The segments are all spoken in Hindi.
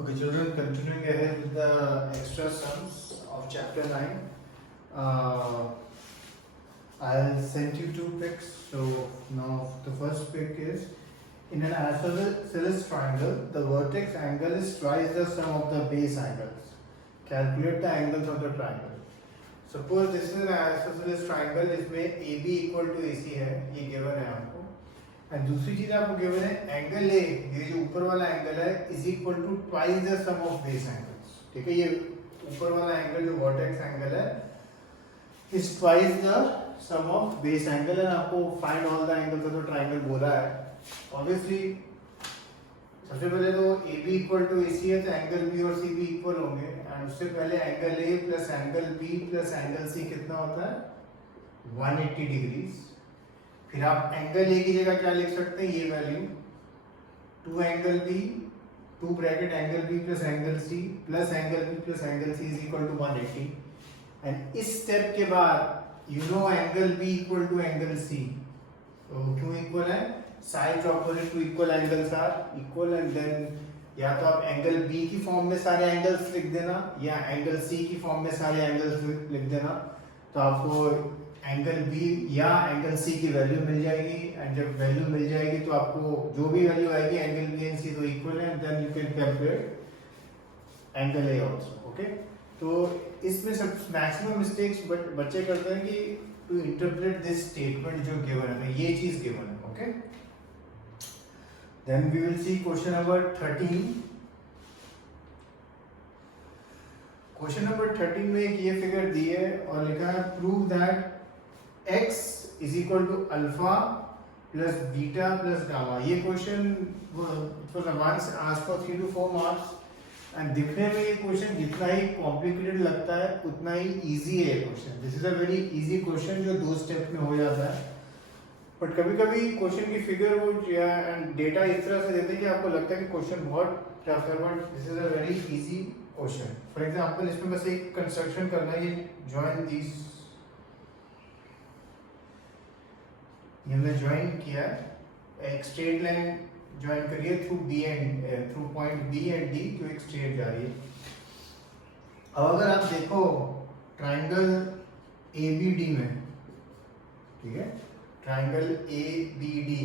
Okay, children, continuing ahead with the extra sums of chapter 9. I'll send you two pics. So now the first pic is in an isosceles triangle, the vertex angle is twice the sum of the base angles. Calculate the angles of the triangle. Suppose this is an isosceles triangle जिसमें AB equal to AC है, ये given है आपको. एंड दूसरी चीज आपको गिवन है एंगल ए, ये जो ऊपर वाला एंगल है is equal to twice the sum of base angles. ठीक है, ये ऊपर वाला एंगल जो वर्टेक्स एंगल है is twice the sum of base angle. And आपको find all the angles of the triangle बोला है. ऑब्वियसली सबसे पहले तो A B equal to A C है, तो एंगल बी और सी बी इक्वल होंगे. एंड उससे पहले angle A plus angle B plus angle सी कितना होता है 180 डिग्रीज. फिर आप एंगल ए की जगह क्या लिख सकते हैं, ये value 2 angle B 2 bracket angle B plus angle C plus angle B plus angle C is equal to 180. And इस स्टेप के बाद you know angle B equal to angle C. तो क्यों इक्वल है, sides opposite to equal angles are equal. And then या तो आप एंगल बी की फॉर्म में सारे एंगल्स लिख देना या एंगल सी की फॉर्म में सारे एंगल्स लिख देना. तो आपको एंगल बी या एंगल सी की वैल्यू मिल जाएगी. एंड जब वैल्यू मिल जाएगी तो आपको जो भी वैल्यू आएगी एंगल बी एंड सी तो इक्वल है. Then you can calculate angle A also. Okay, तो इसमें सब मैक्सिमम मिस्टेक्स बच्चे करते हैं कि टू इंटरप्रेट दिस स्टेटमेंट जो गिवन है, ये चीज गिवन है. Okay, then we will see question number 13. Question number 13 में एक ये फिगर दी है और लिखा है prove that x is equal to alpha plus beta plus gamma. ये question was asked for 3 to 4 marks. And दिखने में ये क्वेश्चन जितना ही कॉम्प्लिकेटेड लगता है उतना ही इजी है ये question. This is a very easy question जो 2 स्टेप में हो जाता है. बट कभी कभी क्वेश्चन की फिगर वो एंड डेटा इस तरह से देते हैं कि आपको लगता है कि क्वेश्चन बहुत टफ है, but this is a very easy question. For example इसमें बस एक कंस्ट्रक्शन करना है, ये जॉइन दिस, ये हमने ज्वाइन किया. एक स्ट्रेट लाइन ज्वाइन करिए through B and through point B and D, तो एक स्ट्रेट जा रही है. अब अगर आप देखो ट्रायंगल ए बी डी में, ठीक है, triangle A B D,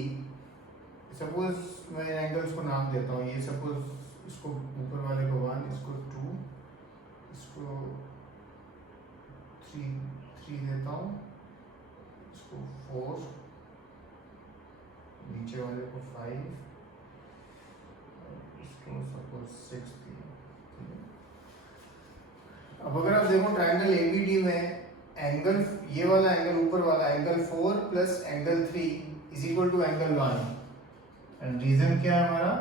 suppose मैं एंगल्स को नाम देता हूँ. ये सपोज इसको ऊपर वाले को 1, इसको 2, इसको 3 देता हूँ, इसको 4, नीचे वाले को 5, इसको सपोज 6 दिया. अब अगर आप देखो ट्रायंगल एबीडी में एंगल, ये वाला एंगल ऊपर वाला angle 4 plus angle 3 is equal to angle 1. And reason क्या है हमारा,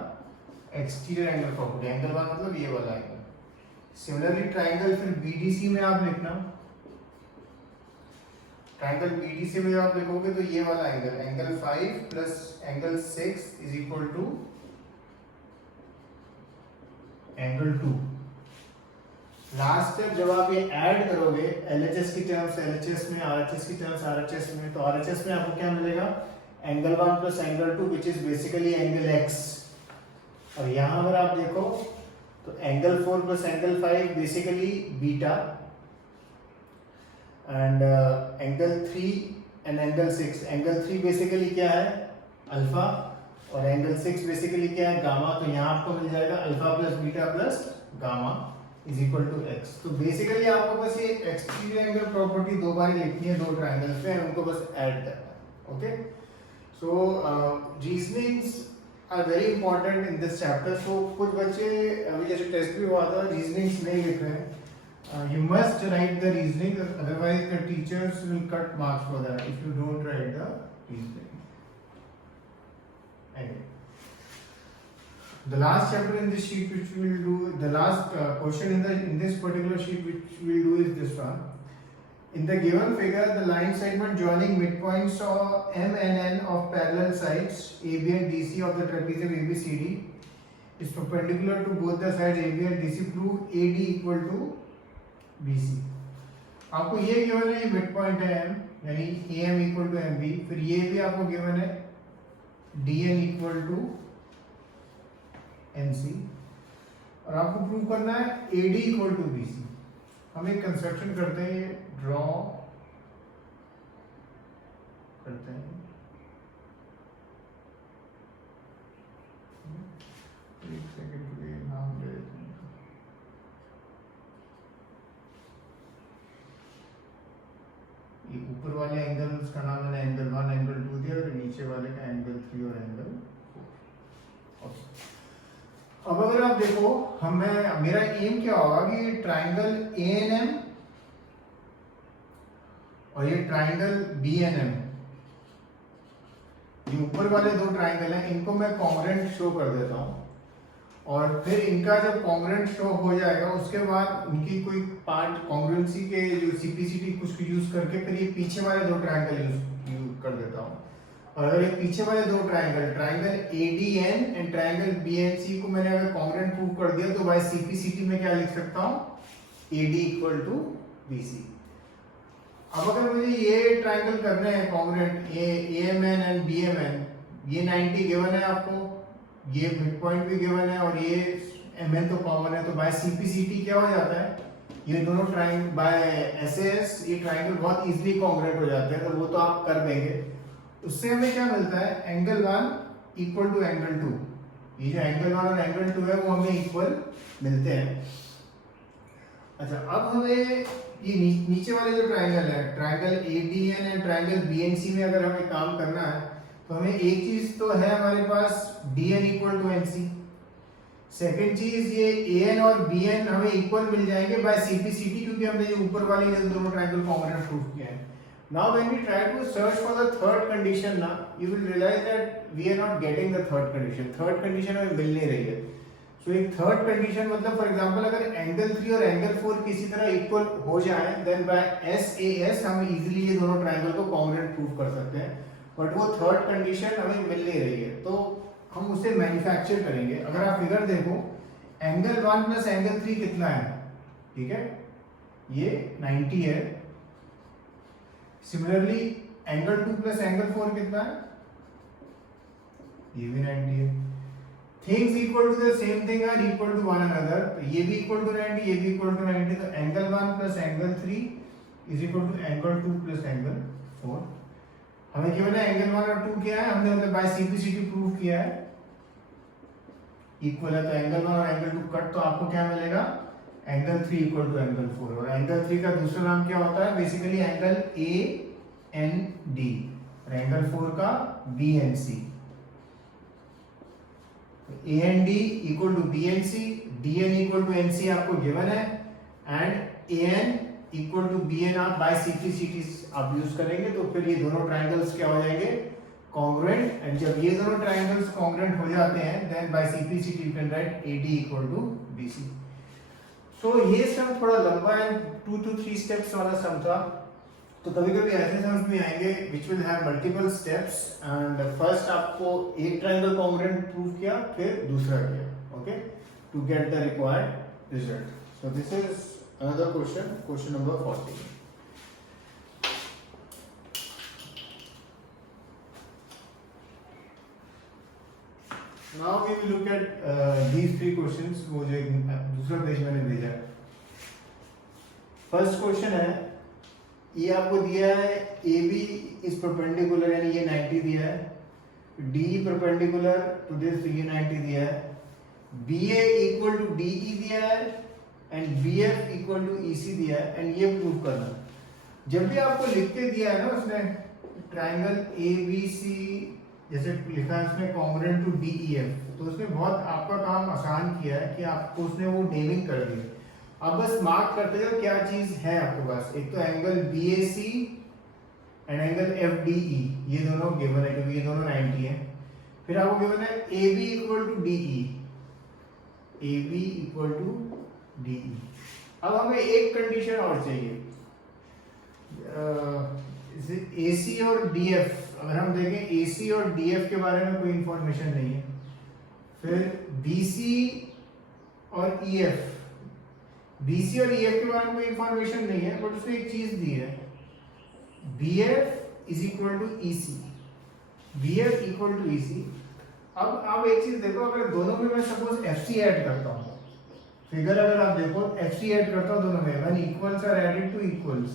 एक्सटीरियर एंगल प्रॉपर्टी. एंगल 1 मतलब ये वाला एंगल. सिमिलरली ट्रायंगल फिर बीडीसी में आप लिखना, ट्रायंगल बीडीसी में आप लिखोगे तो ये वाला angle, angle 5 plus angle 6 is equal to angle 2. Last step जब आप ये ऐड करोगे एलएचएस की टर्म्स एलएचएस में, आरएचएस की टर्म्स आरएचएस में, तो आरएचएस में आपको क्या मिलेगा, angle 1 plus angle 2 which is basically angle x. और यहां अगर आप देखो तो angle 4 plus angle 5 basically beta, and angle 3 and angle 6. Angle 3 basically क्या है, अल्फा, और एंगल 6 बेसिकली क्या है, गामा. तो यहाँ आपको मिल जाएगा alpha plus beta plus gamma is equal to x. तो बेसिकली आपको बस ये एक्सटीरियर एंगल प्रॉपर्टी 2 बार लिखनी है 2 ट्रायंगल्स पे, उनको बस ऐड करना है. Okay, so reasonings are very important in this chapter. So कुछ बच्चे अभी जैसे टेस्ट भी हुआ था रीजनिंग्स नहीं लिख रहे हैं. You must write the reasoning, otherwise the teachers will cut marks for that if you don't write the reasoning. Anyway, the last chapter in this sheet which we will do, the last question in this particular sheet which we will do is this one. In the given figure, the line segment joining midpoints of M and N of parallel sides AB and DC of the trapezium ABCD is perpendicular to both the sides AB and DC. Prove AD equal to BC. आपको ये गिवन है, ये मिड पॉइंट है M, यानी AM इक्वल टू MB. फिर ये भी आपको गिवन है DN इक्वल टू NC. और आपको प्रूव करना है AD इक्वल टू BC। हम एक कंस्ट्रक्शन करते हैं, ये ड्रॉ करते हैं, एक सेकंड के लिए नाम ले लेते हैं। ये ऊपर वाले एंगल्स का नाम मैंने एंगल 1 एंगल 2 दिया और नीचे वाले का एंगल 3 और एंगल 4। अब अगर आप देखो, मेरा एम क्या होगा कि ट्राइंगल ANM और ये ट्राइंगल BNM, ये ऊपर वाले दो ट्राइंगल हैं, इनको मैं कॉन्ग्रुएंट शो कर देता हूँ और फिर इनका जब कॉन्ग्रुएंट शो हो जाएगा उसके बाद इनकी कोई पार्ट कॉन्ग्रुएंसी के जो CPCT कुछ यूज करके फिर ये पीछे वाले दो ट्राइंगल यूज कर देता हूँ। और अगर ये पीछे वाले दो triangle ADN and triangle BNC को मैंने अगर कॉन्ग्रुएंट प्रूव कर दिया तो बाय CPCT में क्या लिख सकता हूँ, AD इक्वल टू BC। अब अगर मुझे ये ट्राइंगल करने हैं कॉन्ग्रुएंट, AMN एंड BMN, ये 90 गिवन है आपको, ये मिड पॉइंट भी गिवन है और ये MN तो कॉमन है, तो बाय CPCT क्या हो जाता है, ये दोनों ट्राइंगल बाय SAS ये ट्राइंगल बहुत इजीली कॉन्ग्रुएंट हो जाते हैं, तो वो तो आप कर देंगे। उससे हमें क्या मिलता है, एंगल 1 इक्वल टू एंगल 2, ये जो एंगल 1 और एंगल 2 है वो हमें इक्वल मिलते हैं। अच्छा, अब हमें ये नीचे वाले जो ट्राइंगल है, triangle ADN and triangle BNC में अगर हमें काम करना है तो हमें एक चीज तो है हमारे पास DN equal to NC, second चीज ये AN और BN हमें इक्वल मिल जाएंगे बाय CPCT, क्योंकि हमने ये ऊपर वाली ये दोनों ट्राइंगल कॉन्ग्रुएंट प्रूव किया है। Now when we try to search for the third condition ना, you will realize that we are not getting the third condition. Third condition हमें मिल नहीं रही है। So एक third condition मतलब for example अगर angle 3 और angle 4 किसी तरह equal हो जाए, then by SAS हम easily ये दोनों triangle को congruent prove कर सकते हैं। But वो third condition हमें मिल नहीं रही है, तो हम उसे manufacture करेंगे। अगर आप फिगर देखो, angle 1 plus angle 3 कितना है, ठीक है, ये 90 है। सिमिलरली एंगल 2 प्लस एंगल 4 कितना है, ये भी 90 है। Things equal to the same thing are equal to one another, तो ये भी इक्वल टू 90, ये भी इक्वल टू 90, तो angle 1 plus angle 3 is equal to angle 2 plus angle 4। हमें गिवन है एंगल 1 और 2 क्या है, हमने मतलब बाय CPCT प्रूव किया है इक्वल है, तो एंगल 1 और एंगल 2 कट, तो आपको क्या मिलेगा, एंगल 3 इक्वल टू एंगल 4। और एंगल 3 का दूसरा नाम क्या होता है, बेसिकली एंगल AND और एंगल 4 का BNC। तो AND equal to BNC, DN equal to NC आपको गिवन है and AN equal to BN आप बाय CPCT आप यूज करेंगे, तो फिर ये दोनों ट्राइंगल्स क्या हो जाएंगे, कॉन्ग्रुएंट। एंड जब ये दोनों ट्राइंगल्स कॉन्ग्रुएंट हो जाते हैं then by CPCT you can write AD equal to BC। तो ये सम थोड़ा लंबा है, 2 to 3 स्टेप्स वाला सम था, तो कभी कभी ऐसे सम्स भी आएंगे which will have multiple steps and first आपको एक ट्रायंगल कॉन्ग्रुएंट प्रूव किया, फिर दूसरा किया, okay, to get the required result. So this is another question, question number 40। Now we will look at these three questions, वो जो दूसरा पेज मैंने भेजा है। फर्स्ट क्वेश्चन है, ये आपको दिया है AB इज परपेंडिकुलर, यानी ये 90 दिया है, D परपेंडिकुलर टू दिस, ये 90 दिया है, BA इक्वल टू DE दिया है and BF equal to EC दिया है, एंड ये प्रूव करना। जब भी आपको लिख के दिया है ना उसने ट्राइंगल ABC जैसे लिखा है उसने कॉन्ग्रुएंट टू DEF, तो उसने बहुत आपका काम आसान किया है कि आपको उसने वो नेमिंग कर दी। आप बस मार्क करते जाओ क्या चीज है आपके पास। एक तो angle BAC and angle FDE, ये दोनों गिवन है क्योंकि ये दोनों 90 है। फिर आपको गिवन है AB equal to DE, AB equal to DE। अब हमें एक कंडीशन और चाहिए, AC और DF। अगर हम देखें AC और DF के बारे में कोई इंफॉर्मेशन नहीं है, फिर BC और EF, BC और EF के बारे में कोई इंफॉर्मेशन नहीं है, बट उसने एक चीज दी है, BF is equal to EC, BF equal to EC। अब आप एक चीज देखो, अगर दोनों में मैं सपोज FC ऐड करता हूँ फिगर अगर आप देखो FC ऐड करता हूँ दोनों में, when equals are added to equals,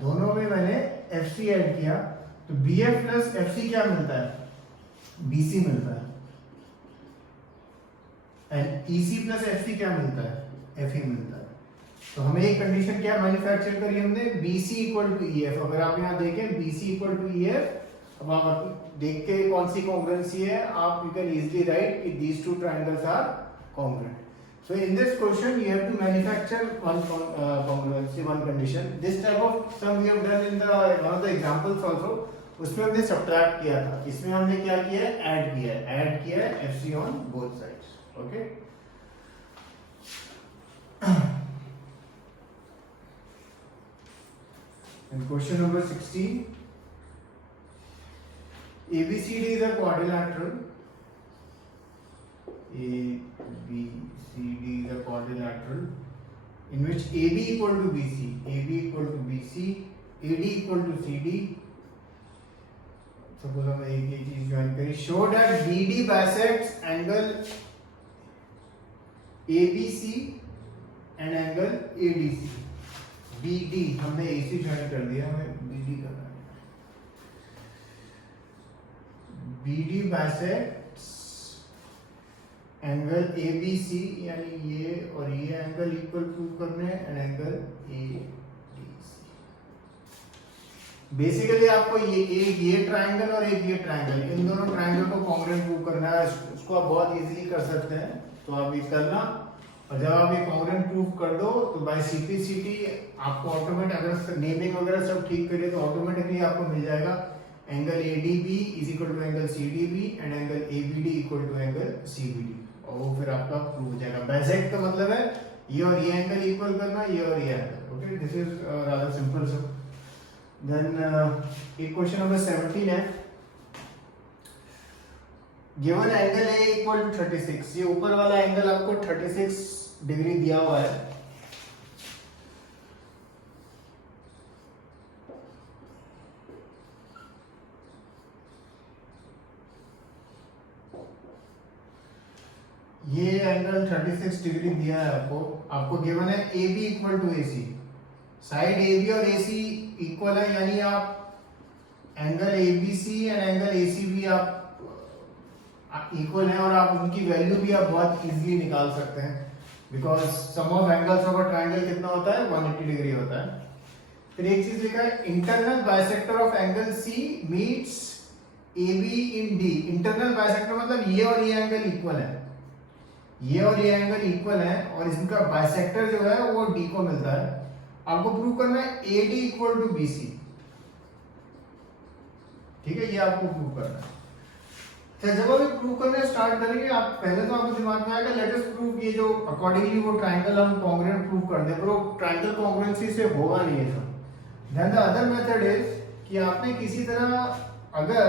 दोनों में मैंने FC ऐड किया तो BF प्लस FC क्या मिलता है, BC मिलता है, एंड EC प्लस FC क्या मिलता है, FE मिलता है। तो हमें एक कंडीशन क्या मैन्युफैक्चर करी हमने, BC इक्वल टू EF। अगर आप यहाँ देखें BC इक्वल टू EF, अब आप देख के कौन सी कॉन्ग्रुएंसी है, आप यू कैन इजीली राइट कि these two triangles are congruent. So in this question you have to manufacture one congruency, one condition. This type of sum we have done in the one of the examples also. उसमें हमने subtract किया था, इसमें हमने क्या किया है, add किया है FC on both sides. Okay. And question number 16. ABCD is a quadrilateral. ABCD is a quadrilateral in which AB equal to BC, AD equal to CD. Suppose हम एक चीज ज्वाइन करें, show that BD bisects angle ABC and angle ADC. BD हमने AC ज्वाइन कर दिया, हमें BD करना है। BD bisects एंगल ABC, यानी ये और ये एंगल इक्वल प्रूव करने हैं, एंड एंगल ADC। बेसिकली आपको ये ट्रायंगल और एक ये ट्रायंगल, इन दोनों ट्रायंगल को कॉन्ग्रुएंट प्रूव करना है। उसको आप बहुत इजीली कर सकते हैं, तो आप ये करना, और जब आप ये कॉन्ग्रुएंट प्रूव कर दो तो बाय सिंपलिसिटी आपको ऑटोमेटिक, अगर नेमिंग वगैरह सब ठीक करिए तो ऑटोमेटिकली आपको मिल जाएगा angle ADB is equal to angle CDB and angle ABD equal to angle CBD, और वो फिर आपका प्रूव हो जाएगा। बाइसेक्ट का मतलब है ये और ये एंगल इक्वल करना, ये और ये angle. Okay, this is rather simple. So then एक क्वेश्चन नंबर 17 है, given angle A equal to 36, ये ऊपर वाला एंगल आपको 36 डिग्री दिया हुआ है। ये एंगल 36 डिग्री दिया है आपको गिवन है AB equal to AC, side AB और AC इक्वल है, यानी आप angle ABC and angle ACB आप इक्वल है, और आप उनकी वैल्यू भी आप बहुत इजीली निकाल सकते हैं, because sum of angles of a triangle कितना होता है, 180 डिग्री होता है। फिर एक चीज लिखा है, internal bisector of angle C meets AB in D। Internal bisector मतलब ये और ये एंगल इक्वल है, ये और ये एंगल इक्वल है, और इसका बाइसेक्टर जो है वो D को मिलता है। आपको प्रूव करना है AD इक्वल टू BC, ठीक है, ये आपको प्रूव करना है। फिर जब आप प्रूव करना स्टार्ट करेंगे, आप पहले तो आपको दिमाग में आएगा लेट अस प्रूव, ये जो अकॉर्डिंगली वो ट्रायंगल हम कॉन्ग्रुएंट प्रूव कर दें, पर वो ट्रायंगल कॉन्ग्रुएंसी से होगा नहीं है सब। Then the other method is कि आपने किसी तरह अगर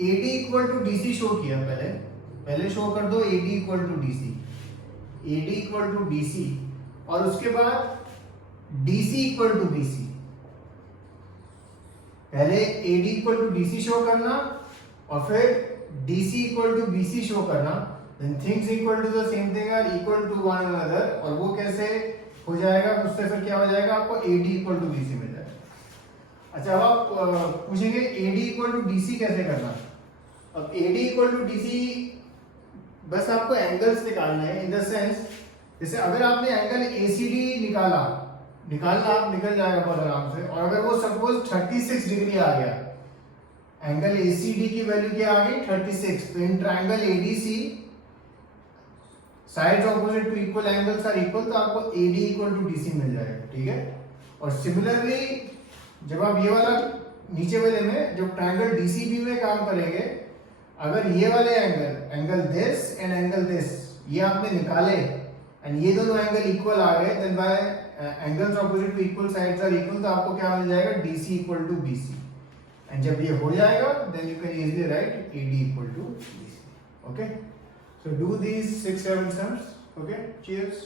AD equal to DC show किया, पहले शो कर दो AD इक्वल टू DC, और उसके बाद DC इक्वल टू BC। पहले AD equal to DC show करना और फिर DC equal to BC show करना, then things equal to the same thing are equal to one another, और वो कैसे हो जाएगा, उससे फिर क्या हो जाएगा, आपको AD इक्वल टू BC मिल जाएगा। अच्छा, अब आप पूछेंगे AD इक्वल टू DC कैसे करना। अब AD इक्वल टू DC बस आपको एंगल्स निकालना है, इन द सेंस जैसे अगर आपने एंगल ACD निकालना आप निकल जाएगा बहुत आराम से, और अगर वो सपोज 36 डिग्री आ गया, एंगल ACD की वैल्यू क्या आ गई 36, तो in triangle ADC sides opposite to equal angles are equal, तो आपको AD इक्वल टू DC मिल जाएगा, ठीक है। और सिमिलरली जब आप ये वाला नीचे वाले में जब ट्रायंगल DCB में काम करेंगे, अगर ये वाले angle this and angle this ये आपने निकाले एंड ये दोनों एंगल इक्वल आ गए, then by angles opposite to equal sides are equal, तो आपको क्या मिल जाएगा, DC equal to BC। And जब ये हो जाएगा then you can easily write AD equal to BC। Okay, so do these 6-7 sums. Okay, cheers.